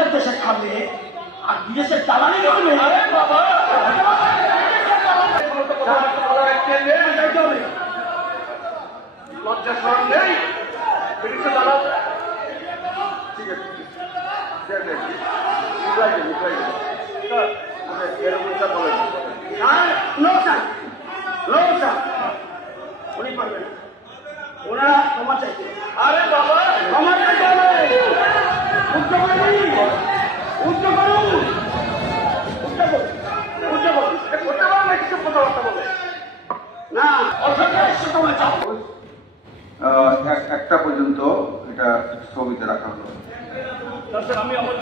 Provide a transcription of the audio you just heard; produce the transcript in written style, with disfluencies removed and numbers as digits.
আমাদের দেশে খাবে আর বিদেশের দালালি করবে। লজ্জা শরম নেই, ব্রিটিশের দালাল। ঠিক আছে, উনি পারবেন, ওনারা ক্ষমা চাইছে। আরে বাবা, ক্ষমা চাইতে হবে। উদ্যোগ উদ্যোগ করুন, উদ্যোগ উদ্যোগ করুন। করতে পারো না কিছু কথাবার্তা বলে না, অসংখ্য সময় চাপ। একটা পর্যন্ত এটা স্থগিত রাখা হলো। আমি আমার